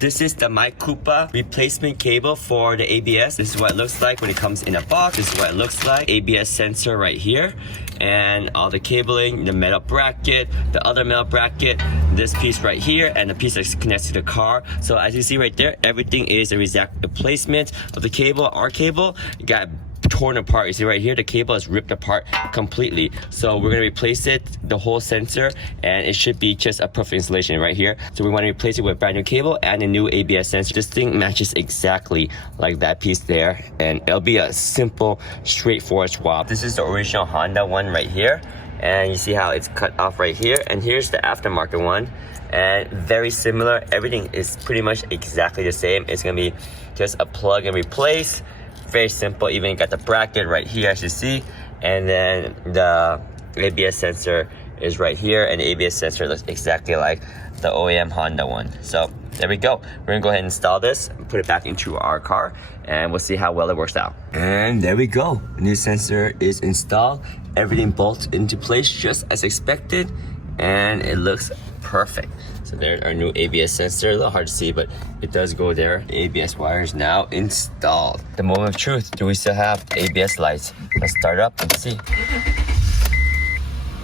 This is the MIKKUPPA replacement cable for the ABS. This is what it looks like when it comes in a box. This is what it looks like. ABS sensor right here. And all the cabling, the metal bracket, the other metal bracket, this piece right here, and the piece that connects to the car. So as you see right there, everything is a exact replacement of the cable. Our cable got torn apart. You see right here, the cable is ripped apart completely. So we're gonna replace it, the whole sensor, and it should be just a perfect installation right here. So we want to replace it with a brand new cable and a new ABS sensor. This thing matches exactly like that piece there, and it'll be a simple, straightforward swap. This is the original Honda one right here, and you see how it's cut off right here, and here's the aftermarket one, and very similar. Everything is pretty much exactly the same. It's gonna be just a plug and replace. Very simple. Even got the bracket right here, as you see, and then the ABS sensor is right here, and the ABS sensor looks exactly like the OEM Honda one. So there we go. We're gonna go ahead and install this and put it back into our car, and we'll see how well it works out. And there we go. New sensor is installed. Everything bolts into place just as expected, and it looks perfect. So there's our new ABS sensor. A little hard to see, but it does go there. The ABS wire is now installed. The moment of truth. Do we still have ABS lights? Let's start up and see.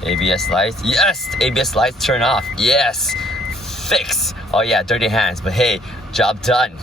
ABS lights. Yes! ABS lights turn off. Yes! Fix! Oh yeah, dirty hands, but hey, job done.